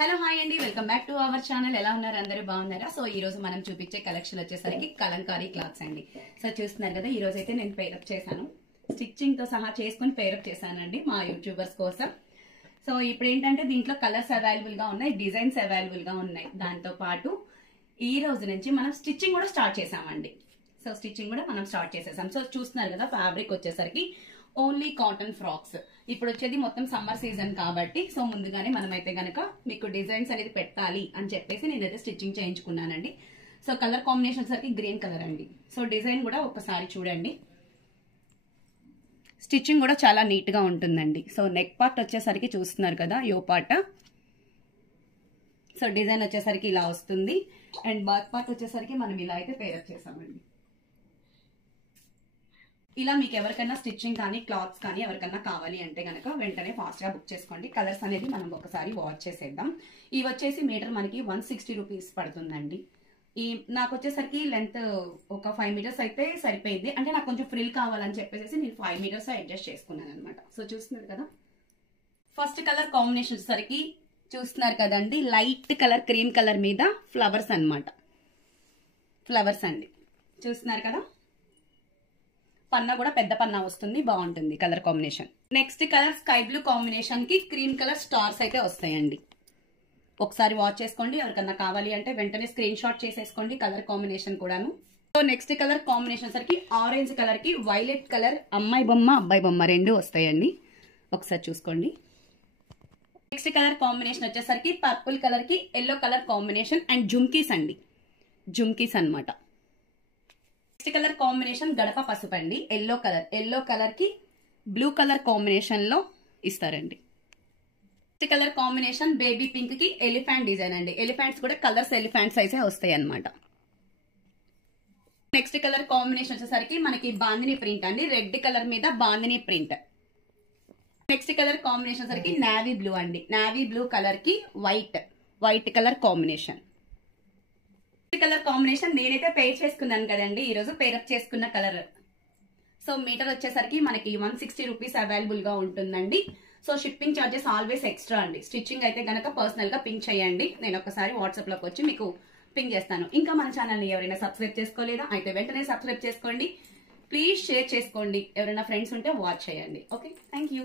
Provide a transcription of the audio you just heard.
Hello hi అండి, welcome back to our channel. ఎలా ఉన్నారు? అందరూ బాగున్నారా? సో ఈ రోజు మనం చూపించే కలెక్షన్ వచ్చేసరికి కలంకారీ క్లాత్స్ అండి. సో చూస్తున్నారు కదా, ఈ రోజు అయితే నేను పేరప్ చేశాను, స్టిచ్చింగ్ తో సహా చేసుకుని పేరప్ చేశానండి మా యూట్యూబర్స్ కోసం. సో ఇప్పుడు ఏంటంటే దీంట్లో కలర్స్ అవైలబుల్ గా ఉన్నాయి, డిజైన్స్ అవైలబుల్ గా ఉన్నాయి. దాంతో పాటు ఈ రోజు నుంచి మనం స్టిచ్చింగ్ కూడా స్టార్ట్ చేసామండి. సో స్టిచ్చింగ్ కూడా మనం స్టార్ట్ చేసేసాం. సో చూస్తున్నారు కదా, ఫ్యాబ్రిక్ వచ్చేసరికి ఓన్లీ కాటన్ ఫ్రాక్స్. ఇప్పుడు వచ్చేది మొత్తం సమ్మర్ సీజన్ కాబట్టి సో ముందుగానే మనమైతే గనక మీకు డిజైన్స్ అనేది పెట్టాలి అని చెప్పేసి నేనైతే స్టిచ్చింగ్ చేయించుకున్నానండి. సో కలర్ కాంబినేషన్ సరికి గ్రీన్ కలర్ అండి. సో డిజైన్ కూడా ఒకసారి చూడండి, స్టిచ్చింగ్ కూడా చాలా నీట్ గా ఉంటుందండి. సో నెక్ పార్ట్ వచ్చేసరికి చూస్తున్నారు కదా, యో పార్ట్. సో డిజైన్ వచ్చేసరికి ఇలా వస్తుంది అండ్ బ్యాక్ పార్ట్ వచ్చేసరికి మనం ఇలా అయితే పేరప్ చేసామండి. ఇలా మీకు ఎవరికైనా స్టిచ్చింగ్ కానీ క్లాత్స్ కానీ ఎవరికైనా కావాలి అంటే కనుక వెంటనే ఫాస్ట్ గా బుక్ చేసుకోండి. కలర్స్ అనేది మనం ఒకసారి వాచ్ చేసేద్దాం. ఇవి వచ్చేసి మీటర్ మనకి 160 రూపీస్ పడుతుందండి. ఈ నాకు వచ్చేసరికి లెంత్ ఒక 5 మీటర్స్ అయితే సరిపోయింది. అంటే నాకు కొంచెం ఫ్రిల్ కావాలని చెప్పేసి నేను 5 మీటర్స్ అడ్జస్ట్ చేసుకున్నాను అనమాట. సో చూస్తున్నారు కదా, ఫస్ట్ కలర్ కాంబినేషన్ సరికి చూస్తున్నారు కదండి, లైట్ కలర్ క్రీమ్ కలర్ మీద ఫ్లవర్స్ అన్నమాట. ఫ్లవర్స్ అండి, చూస్తున్నారు కదా. పన్నా కూడా పెద్ద పన్నా వస్తుంది, బాగుంటుంది colour combination. Next colour sky blue combination కి క్రీమ్ కలర్ స్టార్స్ అయితే వస్తాయండి. ఒకసారి వాచ్ చేసుకోండి, ఎవరికన్నా కావాలి అంటే వెంటనే స్క్రీన్ షాట్ చేసేసుకోండి కలర్ కాంబినేషన్ కూడాను. సో నెక్స్ట్ కలర్ కాంబినేషన్ సరికి ఆరెంజ్ కలర్ కి వైలెట్ కలర్ అమ్మాయి బొమ్మ అబ్బాయి బొమ్మ రెండు వస్తాయండి, ఒకసారి చూసుకోండి. నెక్స్ట్ కలర్ కాంబినేషన్ వచ్చేసరికి పర్పుల్ కలర్ కి yellow colour combination and jhumkis అండి, జుమ్కీస్ అనమాట. నెక్స్ట్ కలర్ కాంబినేషన్ గడప పసుపు అండి, ఎల్లో కలర్ కి బ్లూ కలర్ కాంబినేషన్ లో ఇస్తారండి. Next colour combination baby pink కి ఎలిఫెంట్ డిజైన్ అండి. ఎలిఫెంట్స్ కూడా కలర్స్ ఎలిఫెంట్స్ అయితే వస్తాయి అనమాట. నెక్స్ట్ కలర్ కాంబినేషన్ వచ్చేసరికి మనకి బాందిని ప్రింట్ అండి, రెడ్ కలర్ మీద bandhani print. Next colour combination సరికి నావీ బ్లూ అండి, నావీ బ్లూ కలర్ కి white colour combination. Colour combination నేనైతే పేర్ చేసుకున్నాను కదండి, ఈ రోజు పేరప్ చేసుకున్న కలర్. సో మీటర్ వచ్చేసరికి మనకి 160 రూపీస్ అవైలబుల్ గా ఉంటుందండి. So shipping charges always extra అండి. స్టిచ్చింగ్ అయితే గనక పర్సనల్ గా పింక్ చేయండి, నేను ఒకసారి వాట్సాప్ లోకి వచ్చి మీకు పింక్ చేస్తాను. ఇంకా మన ఛానల్ ని ఎవరైనా సబ్స్క్రైబ్ చేసుకోలేదా అయితే వెంటనే సబ్స్క్రైబ్ చేసుకోండి. ప్లీజ్ షేర్ చేసుకోండి, ఎవరైనా ఫ్రెండ్స్ ఉంటే వాచ్ చేయండి. Okay, thank you.